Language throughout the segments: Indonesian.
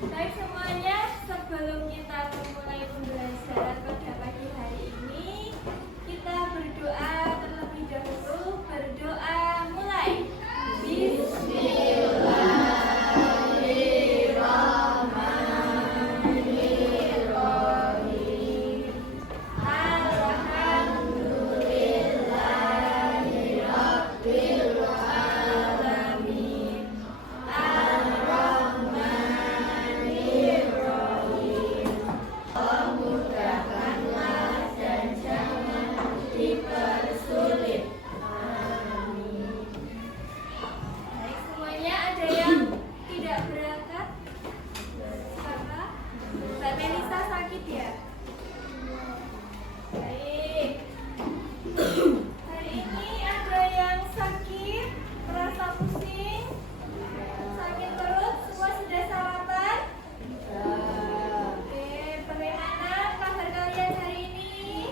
Baik semuanya, sebelum kita memulai pembelajaran pada pagi hari ini, kita berdoa terlebih dahulu. Berdoa mulai. Bismillahirrahmanirrahim. Alhamdulillahirabbil alamin. Ar-Rahmanirrahim. Mudahkanlah dan jangan dipersulit. Amin. Baik semuanya, ada yang tidak berangkat? Karena Mbak Melisa sakit ya? Baik. Hari ini ada yang sakit, merasa pusing, sakit perut, semua sudah sarapan? Oke, bagaimana kabar kalian hari ini?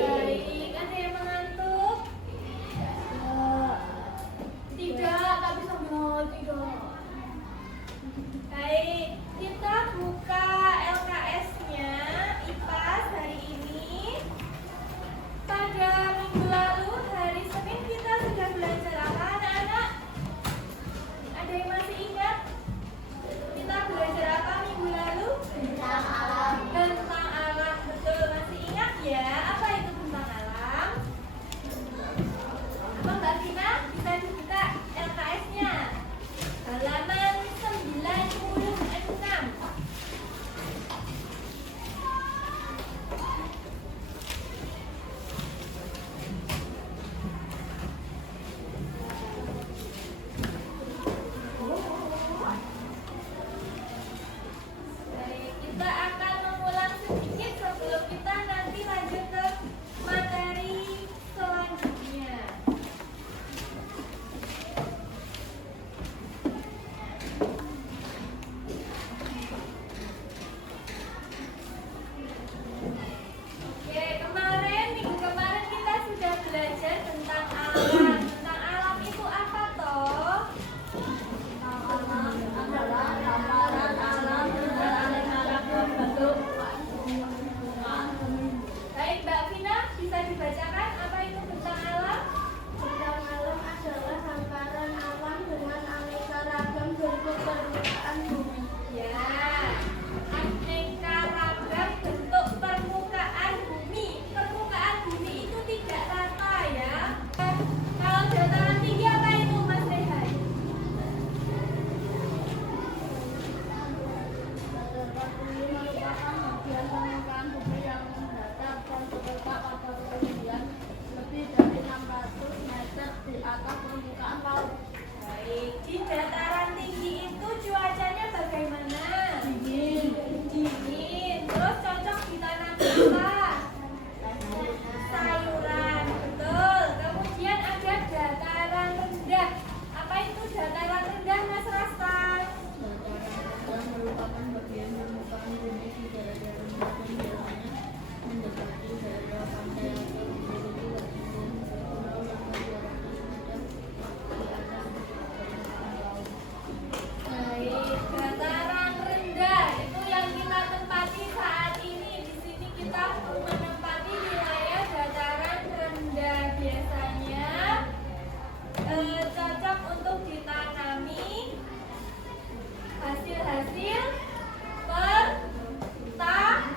Baik. Ada yang mengantuk? Tidak, tapi sambil tidak. Baik, kita buka LKS-nya IPAS hari ini. Pada minggu lalu, hari Senin kita sudah belajar apa anak-anak? Ada yang masih ingat? Kita belajar apa minggu lalu? Tentang alam. Tentang alam, betul. Masih ingat ya? Apa itu tentang alam? Apa Mbak Vina? Bisa dibuka LKS-nya. Halaman 96. Baik, kita akan mengulang sedikit sebelum kita nanti lanjut ke materi selanjutnya. Oke, minggu kemarin kita sudah belajar tentang alam. Tentang alam itu apa toh? Alam adalah gambaran alam dengan aneka bentuk. Baik, Mbak Vina, bisa dibacakan apa itu tentang alam? Tentang alam adalah hamparan alam dengan aneka ragam bentuk permukaan bumi. Ya, aneka ragam bentuk permukaan bumi. Permukaan bumi itu tidak rata ya. Kalau dataran tinggi apa itu, Mas Rehan? Dataran tinggi merupakan bagian permukaan bumi yang mendatar dan terletak pada ketinggian lebih dari 600 meter di atas permukaan laut. Baik, di dataran tinggi itu cuacanya bagaimana? Dingin. Dingin. Terus cocok ditanam apa? Sayuran, betul. Kemudian ada dataran rendah. Apa itu dataran rendah, Mas Rasta? Dataran merupakan bagian permukaan bumi di daerah rendah yang biasanya mendekati daerah pantai atau memiliki ketinggian pulau yang 200 meter di atas permukaan laut. Baik, dataran rendah itu yang kita tempati saat ini. Di sini kita menempati wilayah dataran rendah. Biasanya cocok untuk ditanami hasil-hasil pertanian.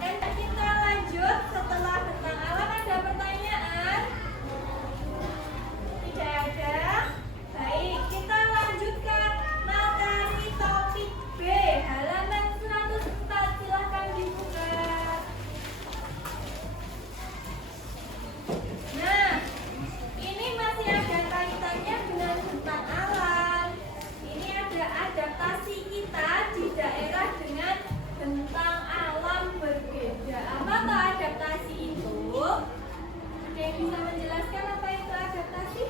Dan kita lanjut setelah tentang alam. Ada pertanyaan? Tidak ada. Baik, kita lanjut ke materi topik B, halaman 104. Silahkan dibuka. Nah, ini masih ada kaitannya dengan tentang alam. Ini ada adaptasi kita di daerah dengan bentang alam berbeda. Apa tuh adaptasi itu? Ada yang bisa menjelaskan apa itu adaptasi?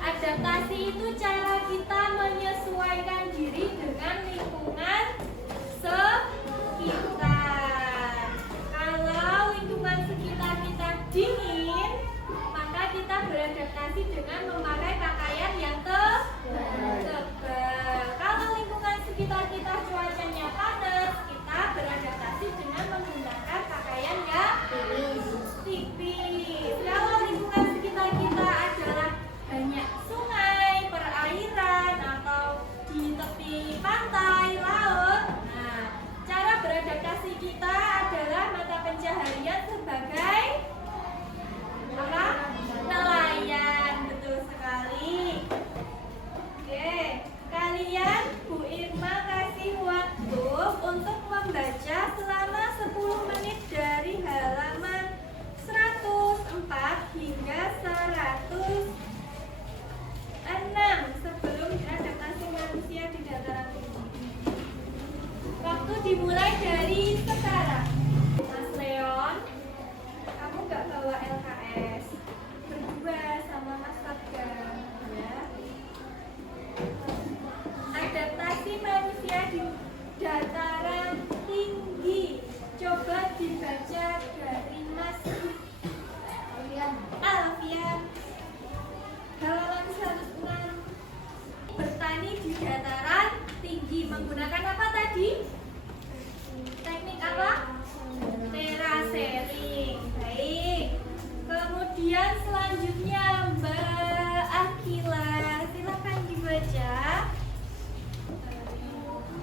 Adaptasi itu cara kita menyesuaikan diri dengan lingkungan sekitar. Kalau lingkungan sekitar kita dingin, maka kita beradaptasi dengan memakai pakaian yang tebal. Kalau kita adalah mata pencaharian sebagai apa? Nelayan. Betul sekali. Oke, kalian Bu Irma kasih waktu untuk membaca selama 10 menit dari halaman 104 hingga 106 sebelum adaptasi manusia di dataran tinggi. Waktu dimulai dari sekarang. Mas Leon, kamu nggak bawa LKS, berdua sama Mas Fatgan, ya. Adaptasi manusia di dataran tinggi. Coba dibaca dari Mas Alfian. Halaman 106. Bertani di dataran tinggi menggunakan apa tadi? Teknik apa? Terasering. Baik. Kemudian selanjutnya Mbak Akila, silakan dibaca.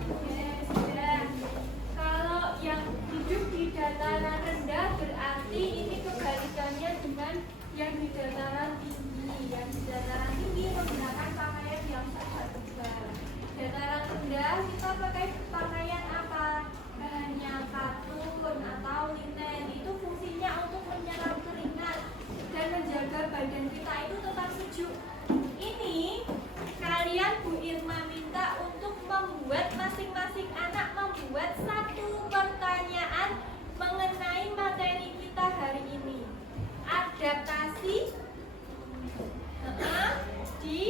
Oke, sudah. Kalau yang hidup di dataran rendah berarti ini kebalikannya dengan yang di dataran tinggi. Yang di dataran tinggi menggunakan pakaian yang sangat tebal. Dataran rendah kita pakai pakaian apa? Bahannya katun atau linen. Itu fungsinya untuk menyerap keringat dan menjaga badan kita itu tetap sejuk. Ini kalian Bu Irma minta untuk membuat masing-masing anak membuat satu pertanyaan mengenai materi kita hari ini. Adaptasi di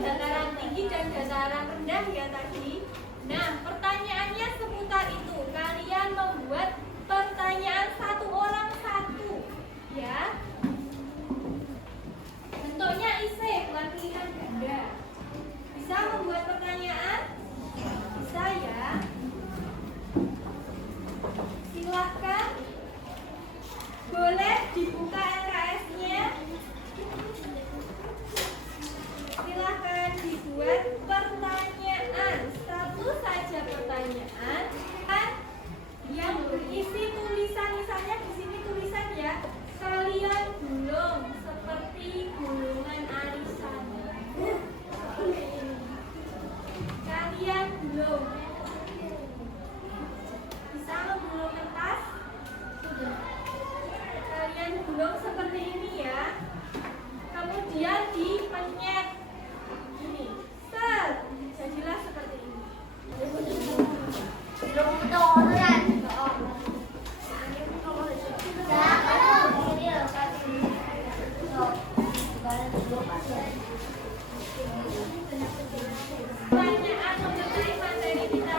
dataran tinggi dan dataran rendah ya tadi. Nah, pertanyaannya seputar itu. Kalian membuat pertanyaan satu orang satu, ya. Bentuknya iseh, bukan pilihan ganda. Bisa membuat pertanyaan? Bisa ya. Silahkan. Boleh dibuka LKS-nya. Silahkan dibuat pertanyaan. Satu saja pertanyaan yang berisi tulisan. Misalnya di sini tulisan ya. Kalian gulung seperti gulungan arisan. Seperti ini. Kalian gulung. Bisa menggulung kertas? Sudah. Kalian gulung seperti ini ya. Kemudian dipenyet ini. Set. Jadilah seperti ini. Pertanyaan mengenai materi kita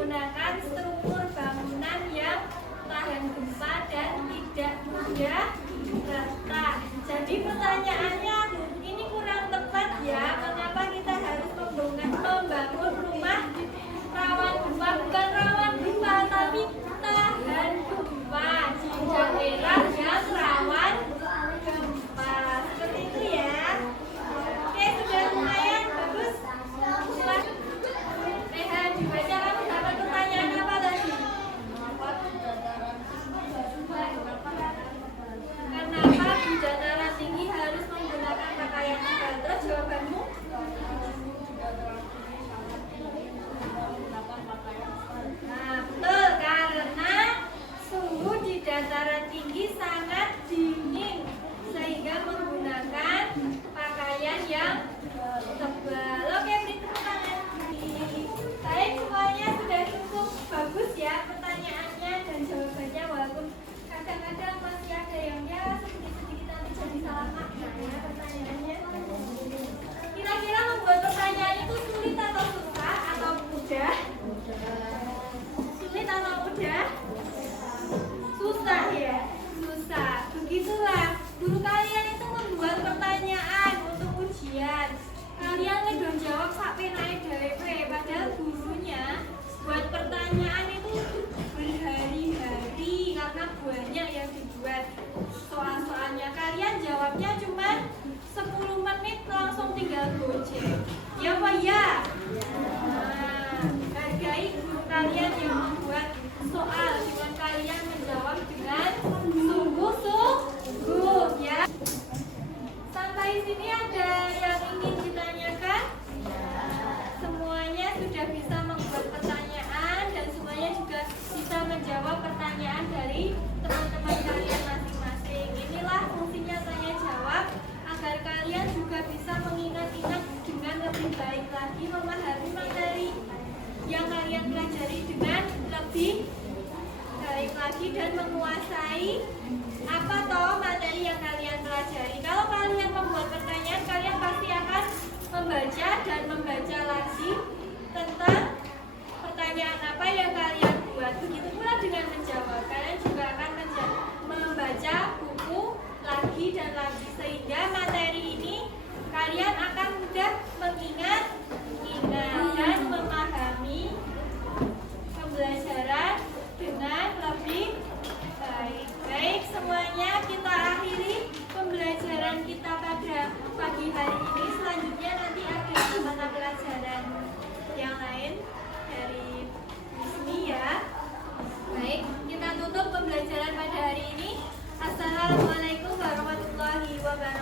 menggunakan struktur bangunan yang tahan gempa dan tidak mudah retak. Jadi pertanyaannya ini kurang tepat ya. Mengapa kita harus membangun rumah rawan gempa? Bukan rawan gempa, tapi tahan gempa di daerah yang rawan gempa. Seperti itu ya. Oke, sudah lumayan bagus. Rehan dibaca, kamu dapat pertanyaan apa tadi? Kenapa di dataran tinggi harus menggunakan pakaian tebal? Terus jawabanmu? Nah, betul, karena suhu di dataran tinggi sangat dingin sehingga menggunakan pakaian yang tebal. Oke, beri tepuk tangan. Baik, semuanya sudah cukup bagus ya pertanyaannya dan jawabannya, walaupun kadang-kadang masih ada yang ya sedikit-sedikit nanti jadi salah makna ya pertanyaannya. Kira-kira membuat pertanyaan itu sulit atau susah atau mudah? Sulit atau mudah? Susah ya? Susah. Begitulah guru kalian itu membuat pertanyaan untuk ujian. Kalian ngedon jawab sampai naik dhewe, padahal gurunya buat pertanyaan itu berhari-hari karena banyak yang dibuat soal-soalnya. Kalian jawabnya cuma 10 menit langsung tinggal gojek. Ya Pak ya? Nah, hargai guru kalian yang membuat soal dengan kalian menjawab dengan sungguh-sungguh ya. Sampai sini ada yang ingin ditanyakan? Semuanya sudah bisa membuat pertanyaan dan semuanya juga bisa menjawab pertanyaan dari teman-teman kalian masing-masing. Inilah fungsinya tanya jawab agar kalian juga bisa mengingat-ingat dengan lebih baik lagi, memahami materi yang kalian pelajari dengan lebih baik lagi dan menguasai apa toh materi yang kalian pelajari. Kalau kalian membuat pertanyaan, kalian pasti akan membaca dan membaca lagi tentang pertanyaan apa yang kalian buat. Begitu pula dengan menjawab, kalian juga akan membaca buku lagi dan lagi sehingga materi ini kalian akan mudah mengingat dan memahami pembelajaran dengan lebih baik. Baik, semuanya kita akhiri pembelajaran kita pada pagi hari ini. Selanjutnya nanti ada mata pelajaran yang lain dari Bismi ya. Baik, kita tutup pembelajaran pada hari ini. Assalamualaikum warahmatullahi wabarakatuh.